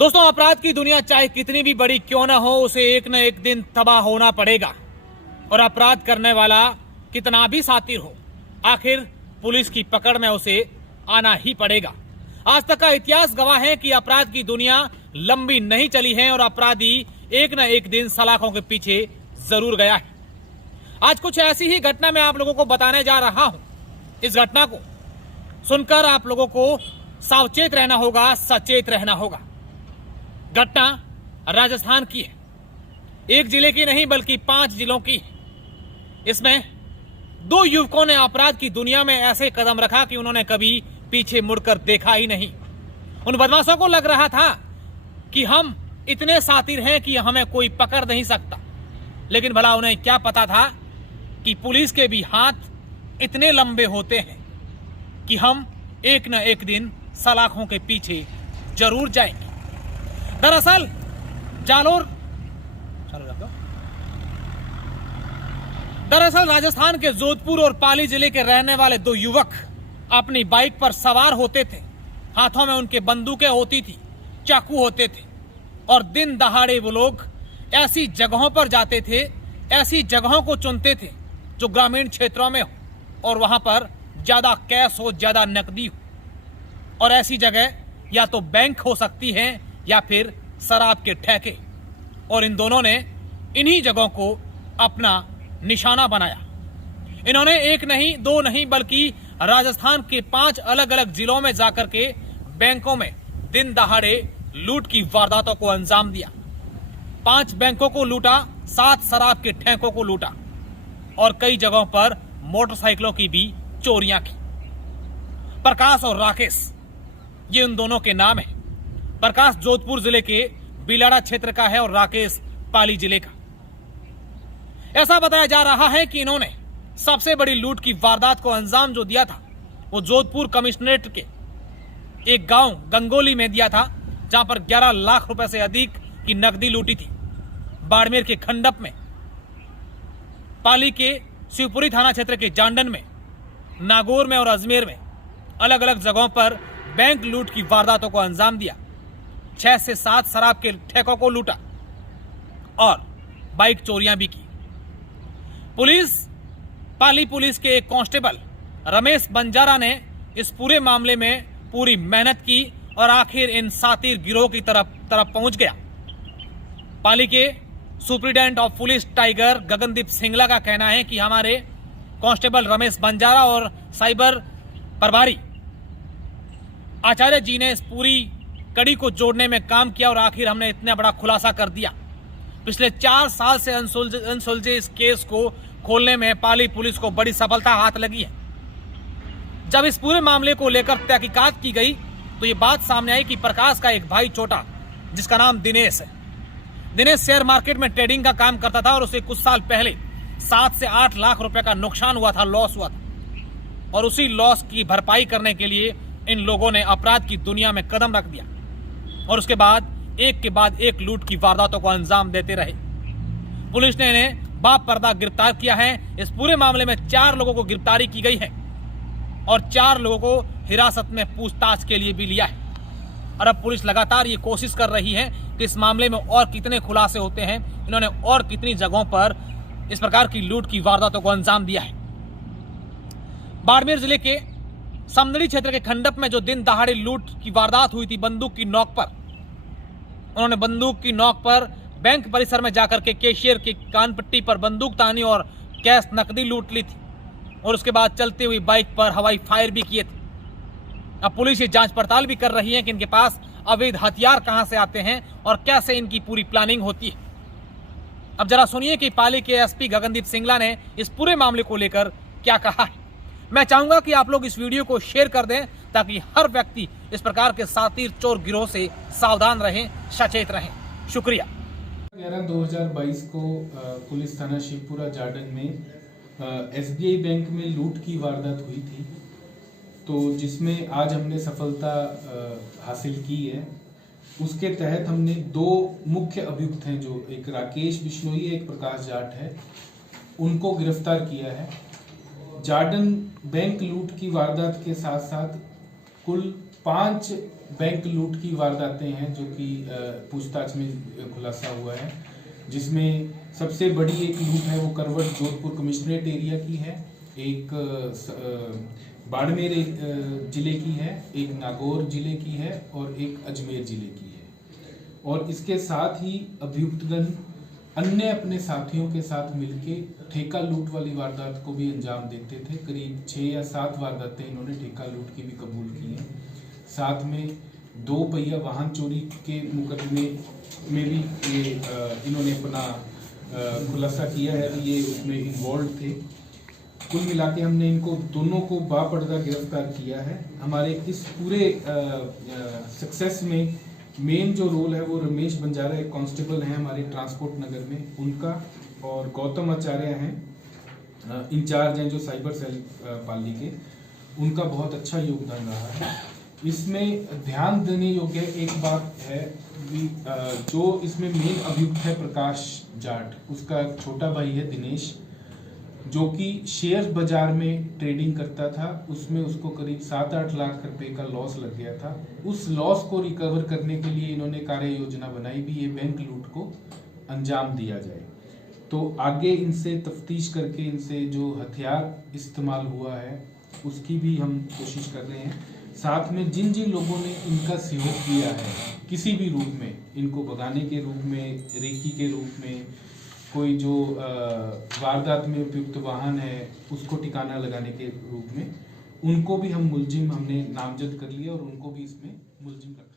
दोस्तों, अपराध की दुनिया चाहे कितनी भी बड़ी क्यों ना हो, उसे एक न एक दिन तबाह होना पड़ेगा। और अपराध करने वाला कितना भी शातिर हो, आखिर पुलिस की पकड़ में उसे आना ही पड़ेगा। आज तक का इतिहास गवाह है कि अपराध की दुनिया लंबी नहीं चली है और अपराधी एक न एक दिन सलाखों के पीछे जरूर गया है। आज कुछ ऐसी ही घटना मैं आप लोगों को बताने जा रहा हूं। इस घटना को सुनकर आप लोगों को सावचेत रहना होगा, सचेत रहना होगा। घटना राजस्थान की है। एक जिले की नहीं बल्कि 5 जिलों की है। इसमें 2 युवकों ने अपराध की दुनिया में ऐसे कदम रखा कि उन्होंने कभी पीछे मुड़कर देखा ही नहीं। उन बदमाशों को लग रहा था कि हम इतने शातिर हैं कि हमें कोई पकड़ नहीं सकता, लेकिन भला उन्हें क्या पता था कि पुलिस के भी हाथ इतने लंबे होते हैं कि हम एक न एक दिन सलाखों के पीछे जरूर जाएंगे। दरअसल राजस्थान के जोधपुर और पाली जिले के रहने वाले 2 युवक अपनी बाइक पर सवार होते थे। हाथों में उनके बंदूकें होती थी, चाकू होते थे और दिन दहाड़े वो लोग ऐसी जगहों पर जाते थे, ऐसी जगहों को चुनते थे जो ग्रामीण क्षेत्रों में हो और वहां पर ज्यादा कैश हो, ज्यादा नकदी हो। और ऐसी जगह या तो बैंक हो सकती है या फिर शराब के ठेके। और इन दोनों ने इन्हीं जगहों को अपना निशाना बनाया। इन्होंने 1 नहीं 2 नहीं बल्कि राजस्थान के 5 अलग अलग जिलों में जाकर के बैंकों में दिन दहाड़े लूट की वारदातों को अंजाम दिया। 5 बैंकों को लूटा, 7 शराब के ठेकों को लूटा और कई जगहों पर मोटरसाइकिलों की भी चोरियां की। प्रकाश और राकेश, ये उन दोनों के नाम है। प्रकाश जोधपुर जिले के बिलाड़ा क्षेत्र का है और राकेश पाली जिले का। ऐसा बताया जा रहा है कि इन्होंने सबसे बड़ी लूट की वारदात को अंजाम जो दिया था वो जोधपुर कमिश्नरेट के एक गांव गंगोली में दिया था, जहां पर 11 लाख रुपए से अधिक की नकदी लूटी थी। बाड़मेर के खंडप में, पाली के शिवपुरी थाना क्षेत्र के जांडन में, नागौर में और अजमेर में अलग अलग जगहों पर बैंक लूट की वारदातों को अंजाम दिया। 6 से 7 शराब के ठेकों को लूटा और बाइक चोरियां भी की। पाली पुलिस के एक कांस्टेबल रमेश बंजारा ने इस पूरे मामले में पूरी मेहनत की और आखिर इन शातिर गिरोह की तरफ पहुंच गया। पाली के superintendent of police tiger Gagandeep Singla का कहना है कि हमारे कांस्टेबल रमेश बंजारा और साइबर प्रभारी आचार्य जी ने इस पूरी कड़ी को जोड़ने में काम किया और आखिर हमने इतना बड़ा खुलासा कर दिया। पिछले 4 साल से अनसुलझे इस केस को खोलने में पाली पुलिस को बड़ी सफलता हाथ लगी है। जब इस पूरे मामले को लेकर तहकीकात की गई तो ये बात सामने आई कि प्रकाश का एक भाई छोटा, जिसका नाम दिनेश है, दिनेश शेयर मार्केट में ट्रेडिंग का काम करता था और उसे कुछ साल पहले 7 से 8 लाख रुपए का नुकसान हुआ था, लॉस हुआ था। और उसी लॉस की भरपाई करने के लिए इन लोगों ने अपराध की दुनिया में कदम रख दिया और उसके बाद एक के बाद एक लूट की वारदातों को अंजाम देते रहे। पुलिस ने इन्हें बाप पर्दा गिरफ्तार किया है। इस पूरे मामले में 4 लोगों को गिरफ्तारी की गई है और 4 लोगों को हिरासत में पूछताछ के लिए भी लिया है। और अब पुलिस लगातार ये कोशिश कर रही है कि इस मामले में और कितने खुलासे होते हैं, इन्होंने और कितनी जगहों पर इस प्रकार की लूट की वारदातों को अंजाम दिया है। बाड़मेर जिले के समदड़ी क्षेत्र के खंडप में जो दिन दहाड़े लूट की वारदात हुई थी, बंदूक की नोक पर, उन्होंने बंदूक की नोक पर बैंक परिसर में जाकर के कैशियर की कान पट्टी पर बंदूक तानी और कैश नकदी लूट ली थी और उसके बाद चलती हुई बाइक पर हवाई फायर भी किए थे। अब पुलिस ये जांच पड़ताल भी कर रही है कि इनके पास अवैध हथियार कहां से आते हैं और कैसे इनकी पूरी प्लानिंग होती है। अब जरा सुनिए कि पाली के एसपी गगनदीप सिंगला ने इस पूरे मामले को लेकर क्या कहा है। मैं चाहूंगा कि आप लोग इस वीडियो को शेयर कर दें ताकि हर व्यक्ति इस प्रकार के शातिर चोर गिरोह से सावधान रहें, सचेत रहें। शुक्रिया। 11/2022 को पुलिस थाना शिवपुरा जार्डन में SBI बैंक में लूट की वारदात हुई थी, तो जिसमें आज हमने सफलता हासिल की है। उसके तहत हमने 2 मुख्य अभियुक्त हैं, जो एक राकेश बिश्नोई है, एक प्रकाश जाट है, उनको गिरफ्तार किया है। जार्डन बैंक लूट की वारदात के साथ साथ कुल 5 बैंक लूट की वारदातें हैं जो कि पूछताछ में खुलासा हुआ है, जिसमें सबसे बड़ी एक लूट है वो करवट जोधपुर कमिश्नरेट एरिया की है, एक बाड़मेर जिले की है, एक नागौर जिले की है और एक अजमेर जिले की है। और इसके साथ ही अभियुक्तगण अन्य अपने साथियों के साथ मिलके ठेका लूट वाली वारदात को भी अंजाम देते थे। करीब 6 या 7 वारदातें इन्होंने ठेका लूट की भी कबूल की हैं। साथ में 2 पहिया वाहन चोरी के मुकदमे में भी ये इन्होंने अपना खुलासा किया है कि ये उसमें इन्वॉल्व थे। कुल मिला के हमने इनको दोनों को बापर्दा गिरफ्तार किया है। हमारे इस पूरे सक्सेस में मेन जो रोल है वो रमेश बंजारा एक कांस्टेबल हैं हमारे ट्रांसपोर्ट नगर में, उनका, और गौतम आचार्य हैं इंचार्ज हैं जो साइबर सेल पाली के, उनका बहुत अच्छा योगदान रहा है। इसमें ध्यान देने योग्य एक बात है कि जो इसमें मेन अभियुक्त है प्रकाश जाट, उसका छोटा भाई है दिनेश, जो कि शेयर बाजार में ट्रेडिंग करता था। उसमें उसको करीब 7-8 लाख रुपए का लॉस लग गया था। उस लॉस को रिकवर करने के लिए इन्होंने कार्य योजना बनाई भी ये बैंक लूट को अंजाम दिया जाए। तो आगे इनसे तफ्तीश करके इनसे जो हथियार इस्तेमाल हुआ है उसकी भी हम कोशिश कर रहे हैं। साथ में जिन जिन लोगों ने इनका सहयोग किया है किसी भी रूप में, इनको भगाने के रूप में, रेकी के रूप में, कोई जो वारदात में उपयुक्त वाहन है उसको ठिकाना लगाने के रूप में, उनको भी हम मुलजिम हमने नामजद कर लिया और उनको भी इसमें मुलजिम रखा।